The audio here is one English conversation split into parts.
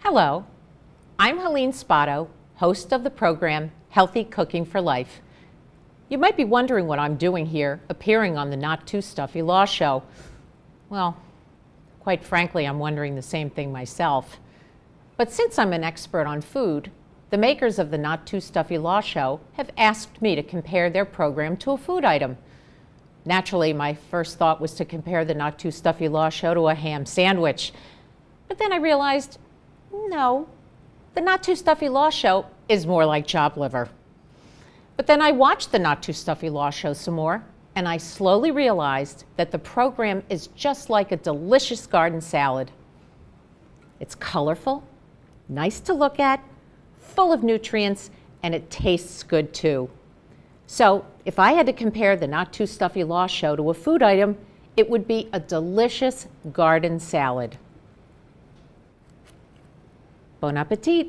Hello, I'm Helene Spoto, host of the program Healthy Cooking for Life. You might be wondering what I'm doing here, appearing on the Not Too Stuffy Law Show. Well, quite frankly, I'm wondering the same thing myself. But since I'm an expert on food, the makers of the Not Too Stuffy Law Show have asked me to compare their program to a food item. Naturally, my first thought was to compare the Not Too Stuffy Law Show to a ham sandwich. But then I realized, no, the Not Too Stuffy Law Show is more like chopped liver. But then I watched the Not Too Stuffy Law Show some more, and I slowly realized that the program is just like a delicious garden salad. It's colorful, nice to look at, full of nutrients, and it tastes good too. So if I had to compare the Not Too Stuffy Law Show to a food item, it would be a delicious garden salad. Bon appetit!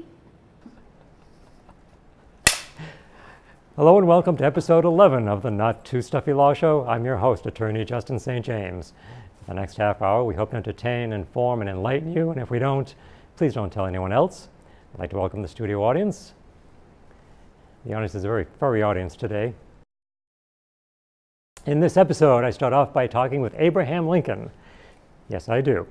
Hello and welcome to episode 11 of the Not Too Stuffy Law Show. I'm your host, attorney Justin St.James. The next half hour, we hope to entertain, inform, and enlighten you, and if we don't, please don't tell anyone else. I'd like to welcome the studio audience. The audience is a very furry audience today. In this episode, I start off by talking with Abraham Lincoln. Yes, I do.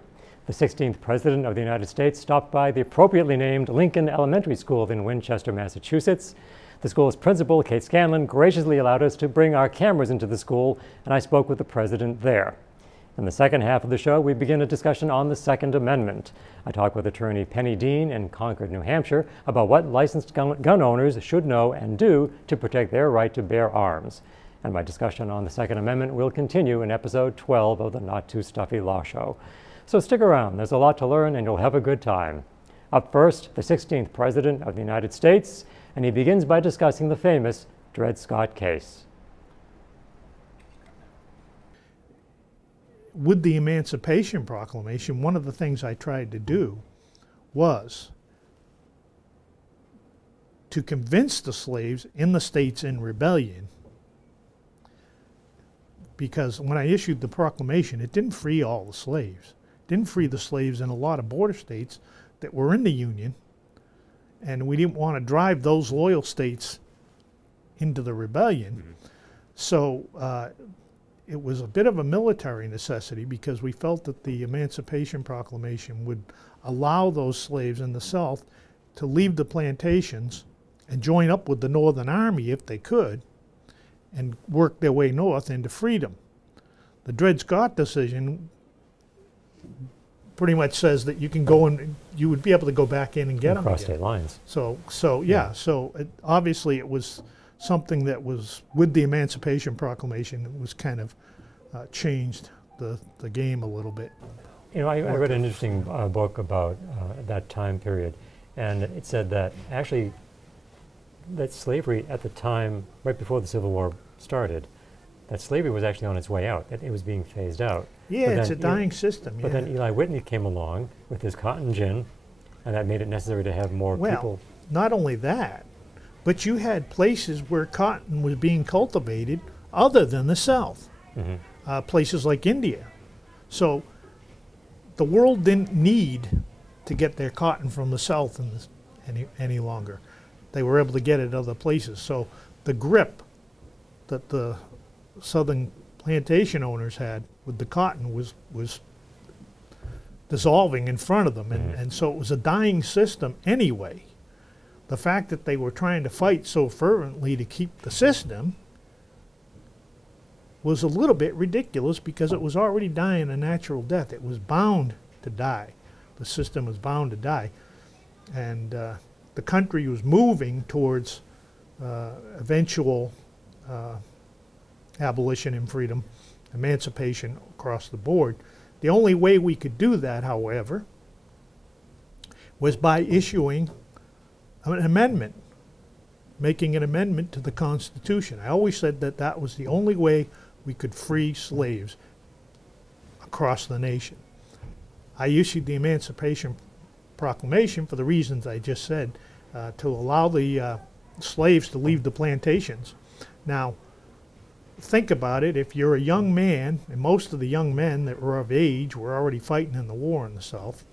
The 16th President of the United States stopped by the appropriately named Lincoln Elementary School in Winchester, Massachusetts. The school's principal, Kate Scanlon, graciously allowed us to bring our cameras into the school, and I spoke with the president there. In the second half of the show, we begin a discussion on the Second Amendment. I talk with attorney Penny Dean in Concord, New Hampshire, about what licensed gun owners should know and do to protect their right to bear arms. And my discussion on the Second Amendment will continue in episode 12 of the Not Too Stuffy Law Show. So stick around, there's a lot to learn and you'll have a good time. Up first, the 16th President of the United States, and he begins by discussing the famous Dred Scott case. With the Emancipation Proclamation, one of the things I tried to do was to convince the slaves in the states in rebellion, because when I issued the proclamation, it didn't free all the slaves. It didn't free the slaves in a lot of border states that were in the Union, and we didn't want to drive those loyal states into the rebellion. Mm-hmm. So it was a bit of a military necessity because we felt that the Emancipation Proclamation would allow those slaves in the South to leave the plantations and join up with the Northern Army if they could and work their way north into freedom. The Dred Scott decision pretty much says that you can go and you would be able to go back in and get them across state lines. So obviously it was something that was, with the Emancipation Proclamation, it was kind of changed the game a little bit. You know, I read an interesting book about that time period, and it said that actually that slavery at the time, right before the Civil War started, that slavery was actually on its way out, that it was being phased out. Yeah, it's a dying system. But then Eli Whitney came along with his cotton gin, and that made it necessary to have more people. Not only that, but you had places where cotton was being cultivated other than the South, places like India. So the world didn't need to get their cotton from the South any longer. They were able to get it other places. So the grip that the Southern plantation owners had with the cotton was dissolving in front of them, and so it was a dying system anyway. The fact that they were trying to fight so fervently to keep the system was a little bit ridiculous because it was already dying a natural death. It was bound to die. The system was bound to die. And the country was moving towards eventual abolition and freedom, emancipation across the board. The only way we could do that, however, was by issuing an amendment, making an amendment to the Constitution. I always said that that was the only way we could free slaves across the nation. I issued the Emancipation Proclamation for the reasons I just said, to allow the slaves to leave the plantations. Now, think about it. If you're a young man, and most of the young men that were of age were already fighting in the war in the South,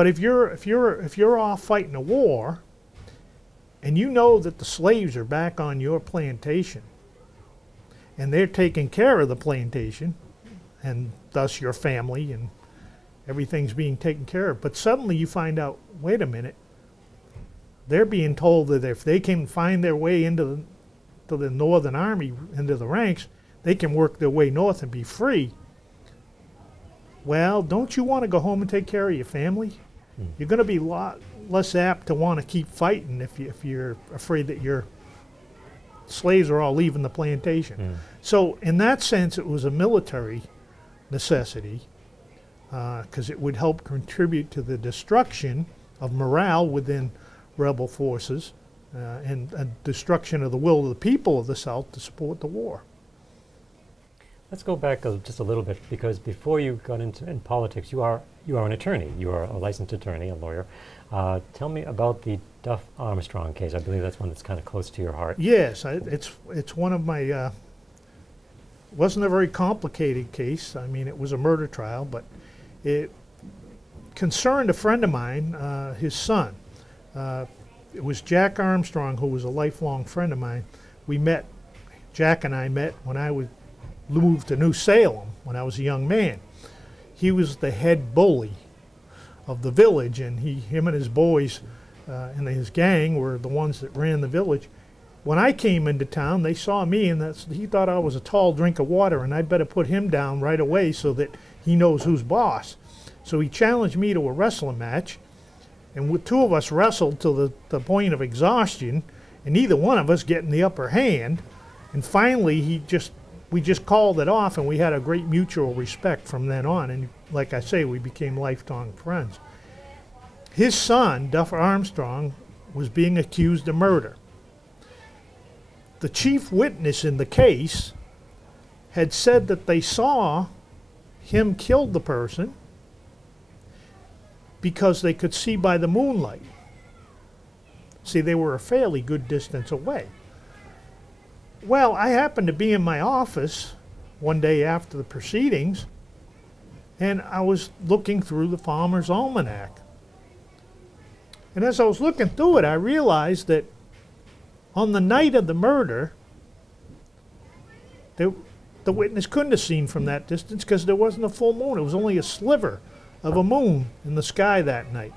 But if you're off fighting a war, and you know that the slaves are back on your plantation, and they're taking care of the plantation, and thus your family, and everything's being taken care of. But suddenly you find out, wait a minute, they're being told that if they can find their way into the Northern Army, into the ranks, they can work their way north and be free. Well, don't you want to go home and take care of your family? You're going to be a lot less apt to want to keep fighting if you're afraid that your slaves are all leaving the plantation. So in that sense, it was a military necessity, because it would help contribute to the destruction of morale within rebel forces, and destruction of the will of the people of the South to support the war. Let's go back just a little bit, because before you got into politics, you are an attorney. You are a licensed attorney, a lawyer. Tell me about the Duff Armstrong case. I believe that's one that's kind of close to your heart. Yes, it's one of my. Wasn't a very complicated case. I mean, it was a murder trial, but it concerned a friend of mine, his son. It was Jack Armstrong, who was a lifelong friend of mine. Jack and I met when I moved to New Salem when I was a young man. He was the head bully of the village, and him and his boys and his gang were the ones that ran the village. When I came into town, they saw me, and he thought I was a tall drink of water, and I'd better put him down right away so that he knows who's boss. So he challenged me to a wrestling match, and two of us wrestled to the point of exhaustion, and neither one of us getting the upper hand. And finally, we just called it off, and we had a great mutual respect from then on. And like I say, we became lifelong friends. His son, Duff Armstrong, was being accused of murder. The chief witness in the case had said that they saw him kill the person because they could see by the moonlight. See, they were a fairly good distance away. Well, I happened to be in my office one day after the proceedings, and I was looking through the Farmer's Almanac. And as I was looking through it, I realized that on the night of the murder, the witness couldn't have seen from that distance because there wasn't a full moon. It was only a sliver of a moon in the sky that night.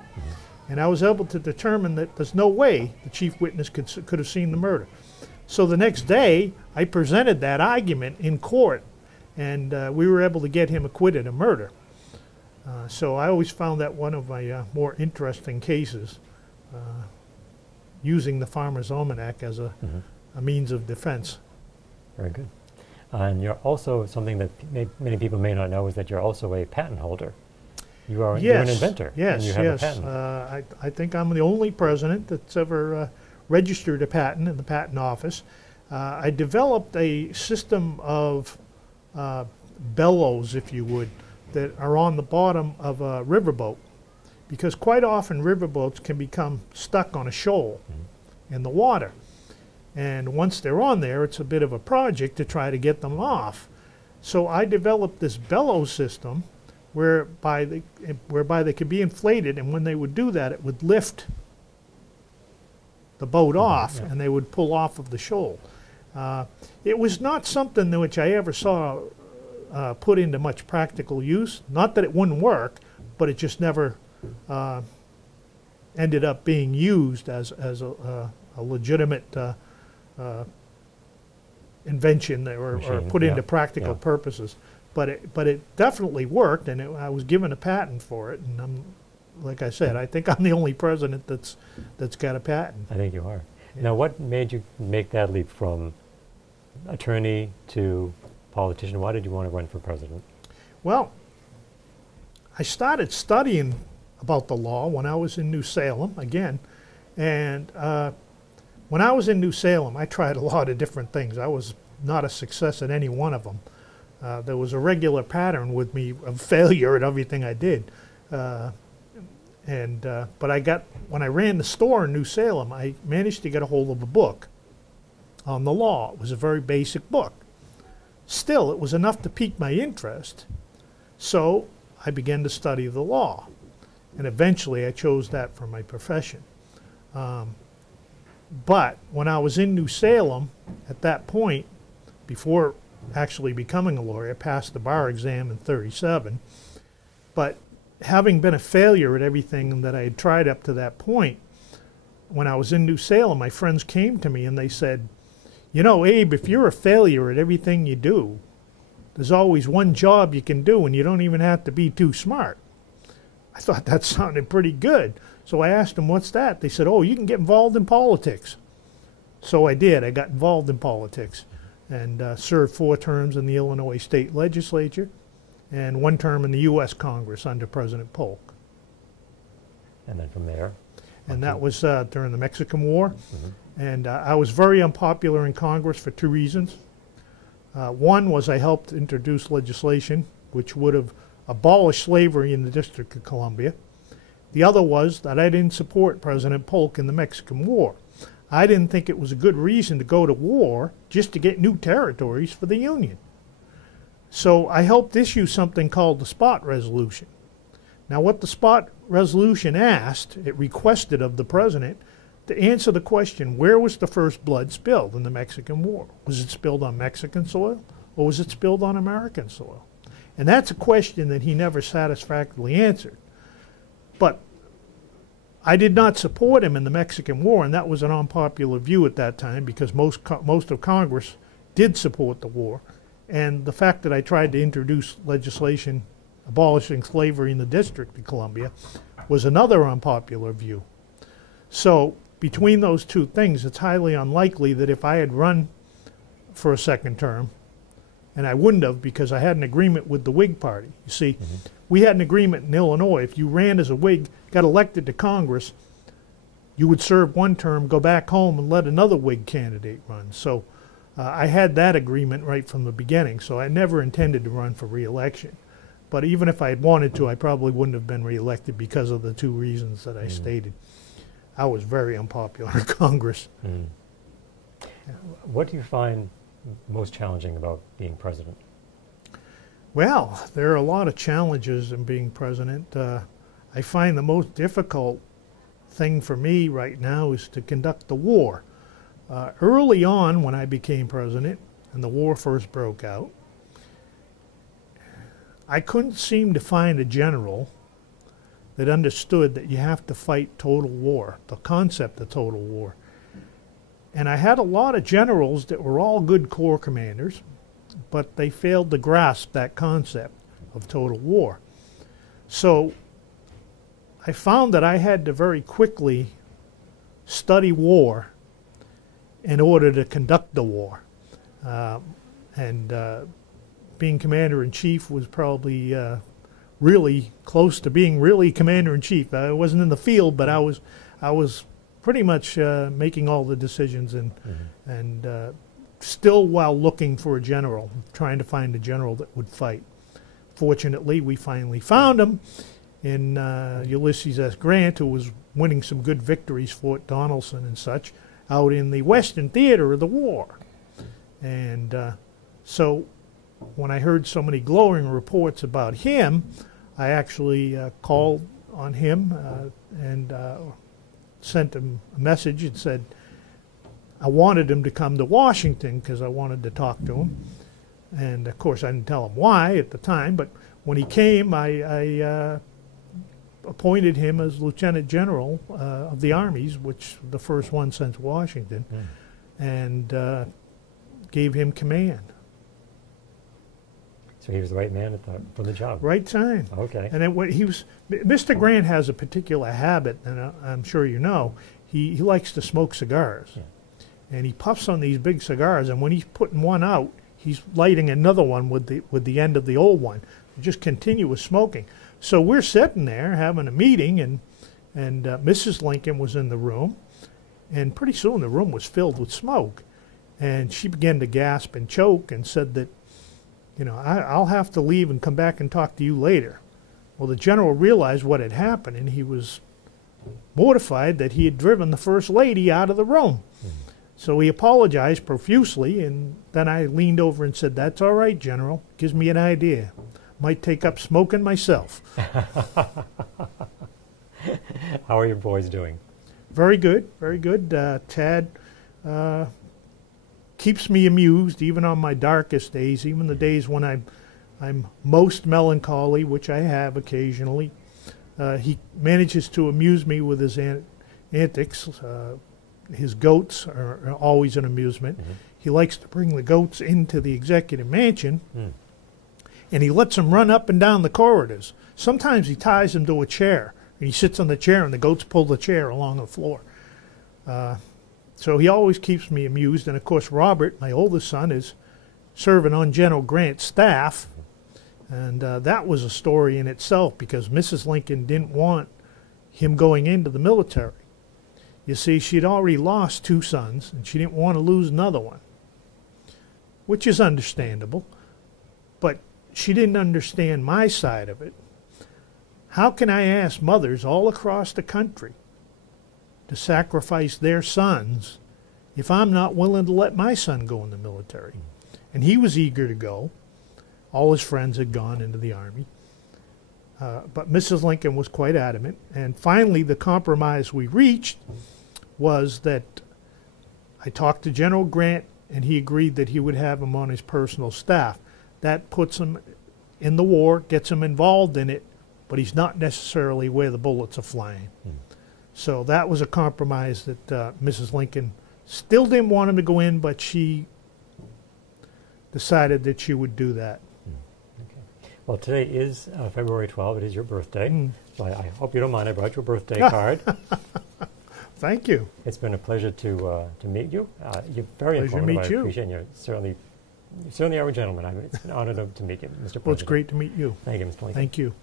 And I was able to determine that there's no way the chief witness could have seen the murder. So the next day, I presented that argument in court, and we were able to get him acquitted of murder. So I always found that one of my more interesting cases, using the Farmer's Almanac as a means of defense. Very good. And you're also, something that many people may not know, is that you're also a patent holder. You're an inventor. Yes, and you have yes. a patent. I think I'm the only president that's ever registered a patent in the patent office. I developed a system of bellows, if you would, that are on the bottom of a riverboat, because quite often riverboats can become stuck on a shoal in the water. And once they're on there, it's a bit of a project to try to get them off. So I developed this bellows system whereby they could be inflated, and when they would do that, it would lift the boat off, and they would pull off of the shoal. It was not something which I ever saw put into much practical use. Not that it wouldn't work, but it just never ended up being used as a legitimate invention or put into practical purposes. But it definitely worked, and I was given a patent for it. And like I said, I think I'm the only president that's got a patent. I think you are. Yeah. Now, what made you make that leap from attorney to politician? Why did you want to run for president? Well, I started studying about the law when I was in New Salem, again. And when I was in New Salem, I tried a lot of different things. I was not a success at any one of them. There was a regular pattern with me of failure at everything I did. But when I ran the store in New Salem, I managed to get a hold of a book on the law. It was a very basic book. Still, it was enough to pique my interest. So I began to study the law. And eventually I chose that for my profession. But when I was in New Salem, at that point, before actually becoming a lawyer, I passed the bar exam in '37. But having been a failure at everything that I had tried up to that point, when I was in New Salem, my friends came to me and they said, you know, Abe, if you're a failure at everything you do, there's always one job you can do and you don't even have to be too smart. I thought that sounded pretty good. So I asked them, what's that? They said, oh, you can get involved in politics. So I did. I got involved in politics and served 4 terms in the Illinois State Legislature and 1 term in the U.S. Congress under President Polk. And then from there? And that was during the Mexican War. Mm-hmm. And I was very unpopular in Congress for 2 reasons. One was I helped introduce legislation which would have abolished slavery in the District of Columbia. The other was that I didn't support President Polk in the Mexican War. I didn't think it was a good reason to go to war just to get new territories for the Union. So I helped issue something called the Spot Resolution. Now what the Spot Resolution asked, it requested of the President to answer the question, where was the first blood spilled in the Mexican War? Was it spilled on Mexican soil or was it spilled on American soil? And that's a question that he never satisfactorily answered. But I did not support him in the Mexican War, and that was an unpopular view at that time because most of Congress did support the war. And the fact that I tried to introduce legislation abolishing slavery in the District of Columbia was another unpopular view. So between those 2 things, it's highly unlikely that if I had run for a 2nd term, and I wouldn't have because I had an agreement with the Whig Party. You see, we had an agreement in Illinois. If you ran as a Whig, got elected to Congress, you would serve 1 term, go back home, and let another Whig candidate run. So I had that agreement right from the beginning, so I never intended to run for re-election. But even if I had wanted to, I probably wouldn't have been re-elected because of the 2 reasons that I stated. I was very unpopular in Congress. Yeah. What do you find most challenging about being president? Well, there are a lot of challenges in being president. I find the most difficult thing for me right now is to conduct the war. Early on when I became president and the war first broke out, I couldn't seem to find a general that understood that you have to fight total war, the concept of total war. And I had a lot of generals that were all good corps commanders, but they failed to grasp that concept of total war. So I found that I had to very quickly study war in order to conduct the war. Being commander-in-chief was probably really close to being really commander-in-chief. I wasn't in the field, but I was pretty much making all the decisions and still while looking for a general, trying to find a general that would fight. Fortunately, we finally found him in Ulysses S. Grant, who was winning some good victories, Fort Donelson and such, out in the Western theater of the war. And so when I heard so many glowing reports about him, I actually called on him and sent him a message and said I wanted him to come to Washington because I wanted to talk to him. And of course I didn't tell him why at the time, but when he came I appointed him as Lieutenant General of the Armies, which the first one since Washington, and gave him command. So he was the right man for the job. Right time. Okay. And then Mr. Grant has a particular habit, and I'm sure you know, he likes to smoke cigars. Yeah. And he puffs on these big cigars, and when he's putting one out, he's lighting another one with the end of the old one. Just continuous smoking. So we're sitting there having a meeting, and Mrs. Lincoln was in the room, and pretty soon the room was filled with smoke. And she began to gasp and choke and said that, you know, I'll have to leave and come back and talk to you later. Well, the general realized what had happened, and he was mortified that he had driven the First Lady out of the room. So he apologized profusely, and then I leaned over and said, "That's all right, General. Gives me an idea. Might take up smoking myself." How are your boys doing? Very good, very good. Tad keeps me amused even on my darkest days, even the days when I'm most melancholy, which I have occasionally. He manages to amuse me with his antics. His goats are always an amusement. Mm-hmm. He likes to bring the goats into the executive mansion, and he lets them run up and down the corridors. Sometimes he ties them to a chair, and he sits on the chair, and the goats pull the chair along the floor. So he always keeps me amused. And, of course, Robert, my oldest son, is serving on General Grant's staff. And that was a story in itself because Mrs. Lincoln didn't want him going into the military. You see, she'd already lost 2 sons, and she didn't want to lose another one, which is understandable. But she didn't understand my side of it. How can I ask mothers all across the country to sacrifice their sons if I'm not willing to let my son go in the military? And he was eager to go. All his friends had gone into the Army. But Mrs. Lincoln was quite adamant. And finally, the compromise we reached was that I talked to General Grant, and he agreed that he would have him on his personal staff. That puts him in the war, gets him involved in it, but he's not necessarily where the bullets are flying. So that was a compromise that Mrs. Lincoln still didn't want him to go in, but she decided that she would do that. Okay. Well, today is February 12th. It is your birthday. So I hope you don't mind. I brought you a birthday card. Thank you. It's been a pleasure to meet you. You're very informative. I appreciate you. You certainly are a gentleman. It's an honor to meet you, Mr. President. Well, it's great to meet you. Thank you, Mr. Lincoln. Thank you.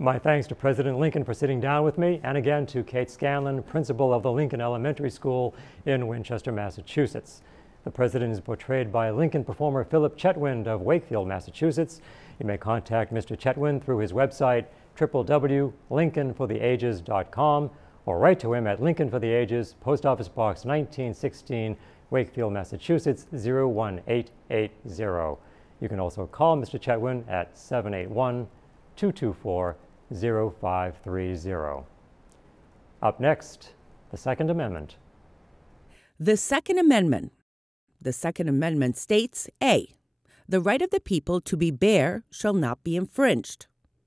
My thanks to President Lincoln for sitting down with me, and again to Kate Scanlon, principal of the Lincoln Elementary School in Winchester, Massachusetts. The president is portrayed by Lincoln performer Philip Chetwynd of Wakefield, Massachusetts. You may contact Mr. Chetwynd through his website, www.lincolnfortheages.com, or write to him at Lincoln for the Ages, Post Office Box 1916, Wakefield, Massachusetts 01880. You can also call Mr. Chetwynd at 781-224-0530. Up next, the Second Amendment. The Second Amendment. The Second Amendment states, A, the right of the people to be bare shall not be infringed.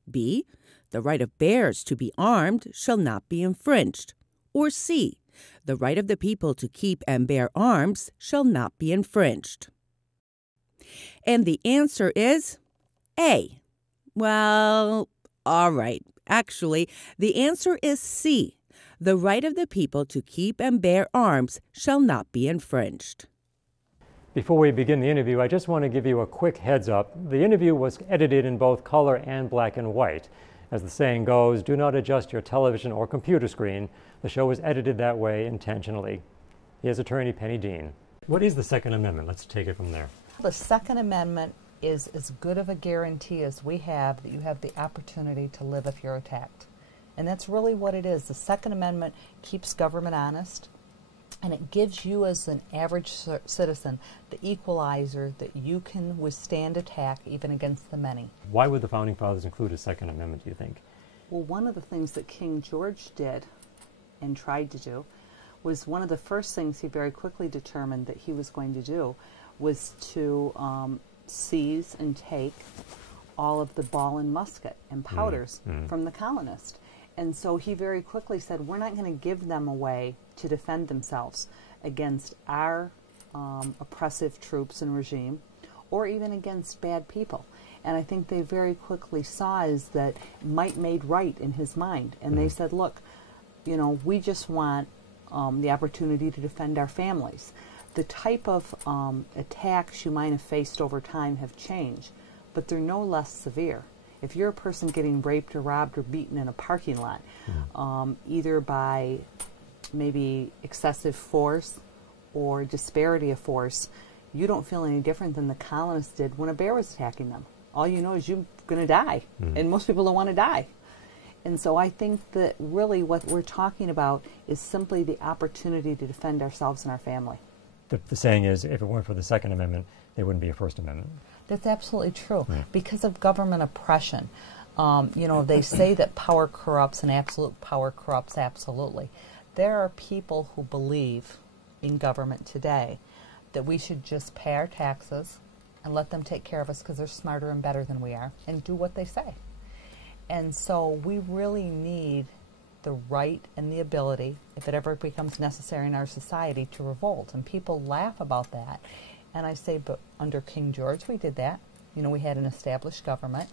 B, the right of bears to be armed shall not be infringed. Or C, the right of the people to keep and bear arms shall not be infringed. And the answer is A. Well, all right. Actually, the answer is C. The right of the people to keep and bear arms shall not be infringed. Before we begin the interview, I just want to give you a quick heads up. The interview was edited in both color and black and white. As the saying goes, do not adjust your television or computer screen. The show was edited that way intentionally. Here's attorney Penny Dean. What is the Second Amendment? Let's take it from there. The Second Amendment is as good of a guarantee as we have that you have the opportunity to live if you're attacked. And that's really what it is. The Second Amendment keeps government honest, and it gives you as an average citizen the equalizer that you can withstand attack even against the many. Why would the Founding Fathers include a Second Amendment, do you think? Well, one of the things that King George did and tried to do was one of the first things he very quickly determined that he was going to do was to seize and take all of the ball and musket and powders from the colonists. And so he very quickly said, we're not going to give them away to defend themselves against our oppressive troops and regime, or even against bad people. And I think they very quickly saw as that might made right in his mind. And they said, look, you know, we just want the opportunity to defend our families. The type of attacks you might have faced over time have changed, but they're no less severe. If you're a person getting raped or robbed or beaten in a parking lot, either by maybe excessive force or disparity of force, you don't feel any different than the colonists did when a bear was attacking them. All you know is you're going to die, and most people don't want to die. And so I think that really what we're talking about is simply the opportunity to defend ourselves and our family. The saying is, if it weren't for the Second Amendment, there wouldn't be a First Amendment. That's absolutely true. Because of government oppression, You know, they say that power corrupts and absolute power corrupts absolutely. There are people who believe in government today that we should just pay our taxes and let them take care of us because they're smarter and better than we are and do what they say. And so we really need the right and the ability, if it ever becomes necessary in our society, to revolt. And people laugh about that. And I say, but under King George we did that. You know, we had an established government.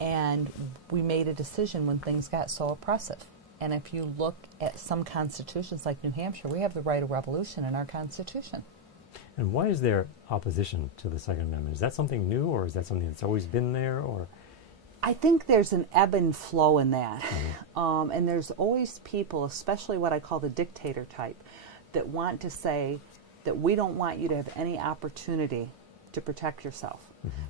And we made a decision when things got so oppressive. And if you look at some constitutions like New Hampshire, we have the right of revolution in our Constitution. And why is there opposition to the Second Amendment? Is that something new, or is that something that's always been there? Or I think there's an ebb and flow in that. And there's always people, especially what I call the dictator type, that want to say that we don't want you to have any opportunity to protect yourself.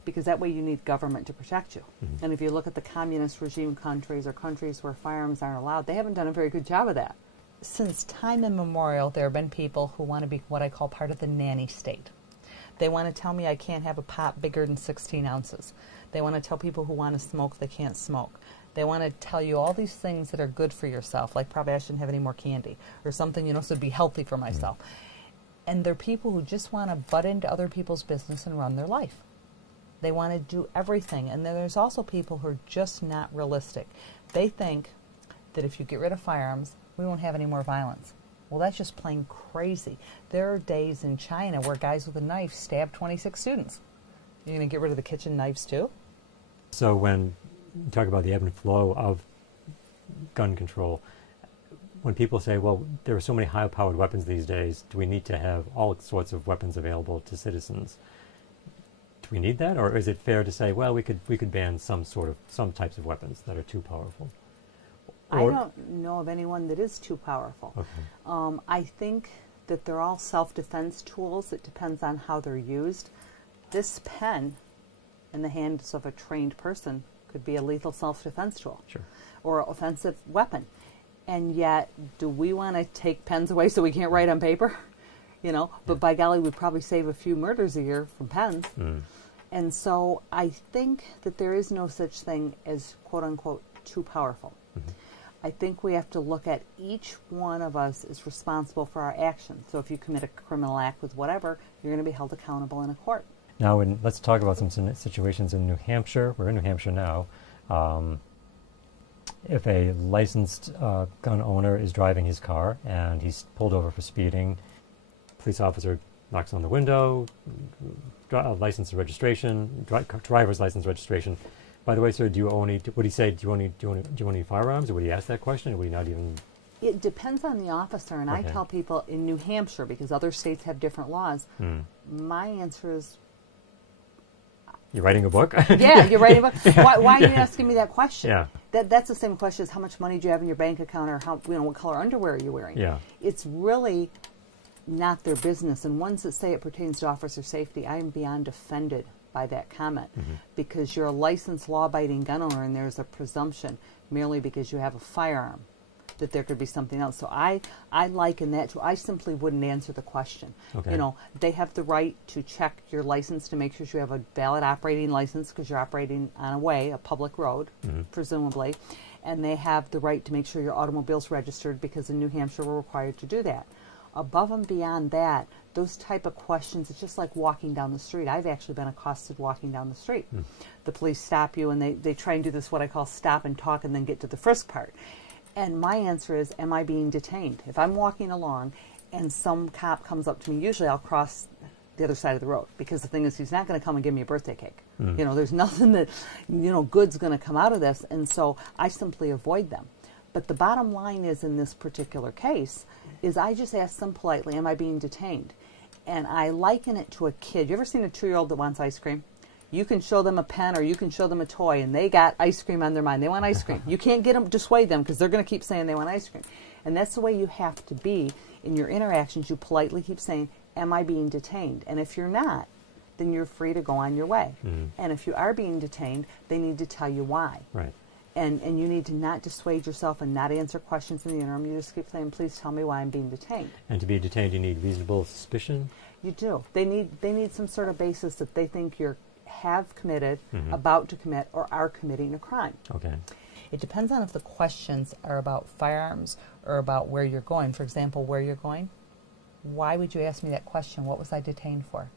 Because that way you need government to protect you. And if you look at the communist regime countries or countries where firearms aren't allowed, they haven't done a very good job of that. Since time immemorial, there have been people who want to be what I call part of the nanny state. They want to tell me I can't have a pot bigger than 16 ounces. They want to tell people who want to smoke they can't smoke. They want to tell you all these things that are good for yourself, like probably I shouldn't have any more candy, or something, you know, so it'd be healthy for myself. And they're people who just want to butt into other people's business and run their life. They want to do everything. And then there's also people who are just not realistic. They think that if you get rid of firearms, we won't have any more violence. Well, that's just plain crazy. There are days in China where guys with a knife stab 26 students. You're going to get rid of the kitchen knives too? so when you talk about the ebb and flow of gun control, when people say, well, there are so many high-powered weapons these days, do we need to have all sorts of weapons available to citizens? Do we need that, or is it fair to say, well, we could ban some types of weapons that are too powerful? I don't know of anyone that is too powerful. Okay. I think that they're all self-defense tools. It depends on how they're used. This pen in the hands of a trained person could be a lethal self-defense tool, Sure. or an offensive weapon. And yet, do we want to take pens away so we can't write on paper? You know, but by golly, we'd probably save a few murders a year from pens. And so I think that there is no such thing as, quote unquote, too powerful. I think we have to look at each one of us is responsible for our actions. So if you commit a criminal act with whatever, you're going to be held accountable in a court. Now, let's talk about some situations in New Hampshire. We're in New Hampshire now. If a licensed gun owner is driving his car and he's pulled over for speeding, police officer knocks on the window, license and registration, driver's license registration. By the way, sir, do you own any? Would he say, do you own any firearms, or would he ask that question, or would he not even? It depends on the officer, and Okay. I tell people in New Hampshire, because other states have different laws, my answer is, You're writing a book? yeah, you're writing a book. Why are you asking me that question? Yeah. That's the same question as how much money do you have in your bank account, or how, what color underwear are you wearing? Yeah. It's really not their business. And ones that say it pertains to officer safety, I am beyond offended by that comment, because you're a licensed law-abiding gun owner, and there's a presumption merely because you have a firearm that there could be something else. So I liken that to, I simply wouldn't answer the question. Okay. You know, they have the right to check your license to make sure you have a valid operating license, because you're operating on a public road, presumably, and they have the right to make sure your automobile's registered, because in New Hampshire we're required to do that. Above and beyond that, those type of questions, it's just like walking down the street. I've actually been accosted walking down the street. The police stop you, and they try and do this, what I call stop and talk, and then get to the frisk part. And my answer is, am I being detained? If I'm walking along and some cop comes up to me, usually I'll cross the other side of the road, because the thing is, he's not going to come and give me a birthday cake. You know, there's nothing that, good's going to come out of this, and so I simply avoid them. But the bottom line is, in this particular case, is I just ask them politely, am I being detained? And I liken it to a kid. You ever seen a 2-year-old that wants ice cream? You can show them a pen or you can show them a toy, and they got ice cream on their mind. They want ice cream. You can't get them, dissuade them, because they're going to keep saying they want ice cream. And that's the way you have to be in your interactions. You politely keep saying, am I being detained? And if you're not, then you're free to go on your way. And if you are being detained, they need to tell you why. Right. And you need to not dissuade yourself and not answer questions in the interim. You just keep saying, please tell me why I'm being detained. And to be detained, you need reasonable suspicion? You do. They need some sort of basis that they think you're have committed, about to commit, or are committing a crime. Okay. It depends on if the questions are about firearms or about where you're going. For example, where you're going. Why would you ask me that question? What was I detained for?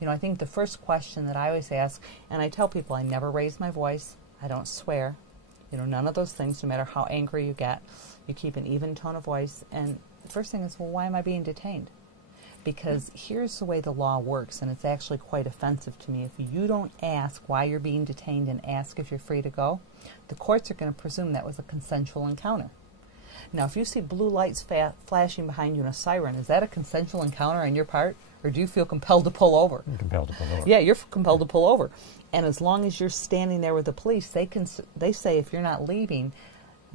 You know, I think the first question that I always ask, and I tell people I never raise my voice, I don't swear, you know, none of those things, no matter how angry you get. You keep an even tone of voice. And the first thing is, well, why am I being detained? Because here's the way the law works, and it's actually quite offensive to me. If you don't ask why you're being detained and ask if you're free to go, the courts are going to presume that was a consensual encounter. Now, if you see blue lights flashing behind you and a siren, is that a consensual encounter on your part? Or do you feel compelled to pull over? You're compelled to pull over. Yeah, you're compelled to pull over. And as long as you're standing there with the police, they say if you're not leaving,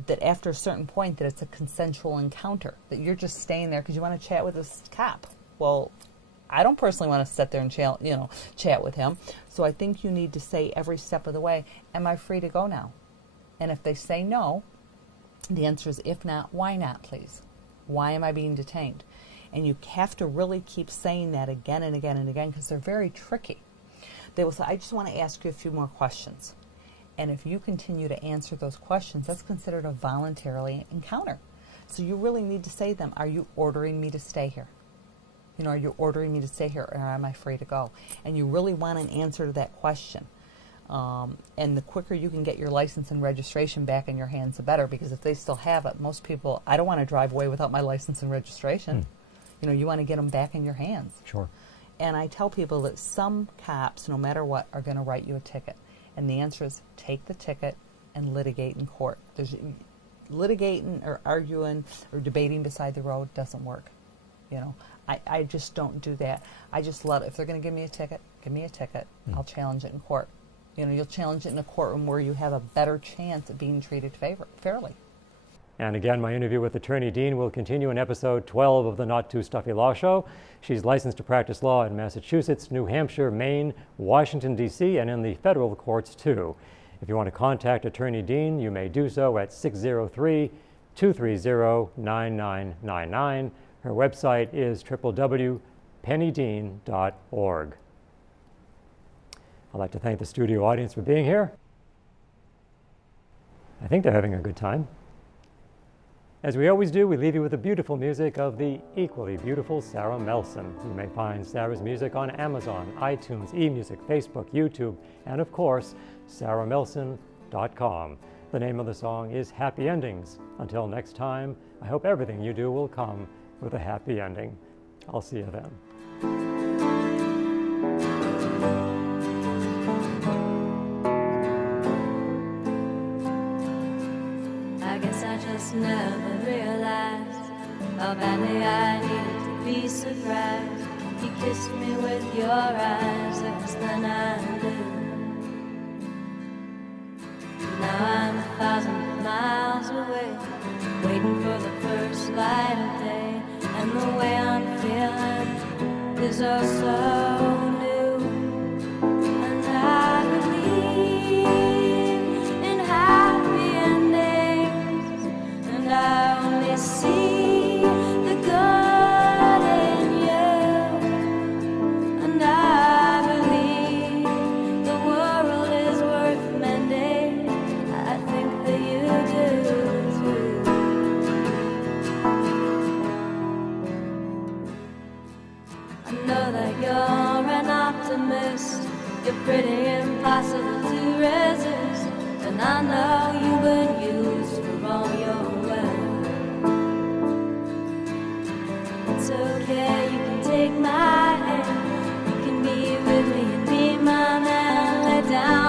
that after a certain point that it's a consensual encounter, that you're just staying there because you want to chat with this cop. Well, I don't personally want to sit there and chat with him. So I think you need to say every step of the way, am I free to go now? And if they say no, the answer is, if not, why not, please? Why am I being detained? And you have to really keep saying that again and again and again, because they're very tricky. They will say, I just want to ask you a few more questions. And if you continue to answer those questions, that's considered a voluntary encounter. So you really need to say to them, are you ordering me to stay here? You know, are you ordering me to stay here, or am I free to go? And you really want an answer to that question. And the quicker you can get your license and registration back in your hands, the better, because if they still have it, most people, I don't want to drive away without my license and registration. You know, you want to get them back in your hands. Sure. And I tell people that some cops, no matter what, are going to write you a ticket. And the answer is, take the ticket and litigate in court. Litigating or arguing or debating beside the road doesn't work. You know, I just don't do that. I just if they're going to give me a ticket, give me a ticket. I'll challenge it in court. You know, you'll challenge it in a courtroom where you have a better chance of being treated fairly. And again, my interview with Attorney Dean will continue in episode 12 of the Not Too Stuffy Law Show. She's licensed to practice law in Massachusetts, New Hampshire, Maine, Washington, D.C., and in the federal courts, too. If you want to contact Attorney Dean, you may do so at 603-230-9999. Her website is www.pennydean.org. I'd like to thank the studio audience for being here. I think they're having a good time. As we always do, we leave you with the beautiful music of the equally beautiful Sara Melson. You may find Sara's music on Amazon, iTunes, eMusic, Facebook, YouTube, and of course, saramelson.com. The name of the song is Happy Endings. Until next time, I hope everything you do will come with a happy ending. I'll see you then. Never realized how badly I needed to be surprised. You kissed me with your eyes less than I knew. Now I'm 1,000 miles away, waiting for the first light of day. And the way I'm feeling is oh so new. And I believe in happy endings. And I only see the good in you. And I believe the world is worth mending. I think that you do too. I know that you're an optimist. You're pretty impossible to resist. And I know you've been used for all your wealth. It's okay, you can take my hand. You can be with me and be my man. Lay down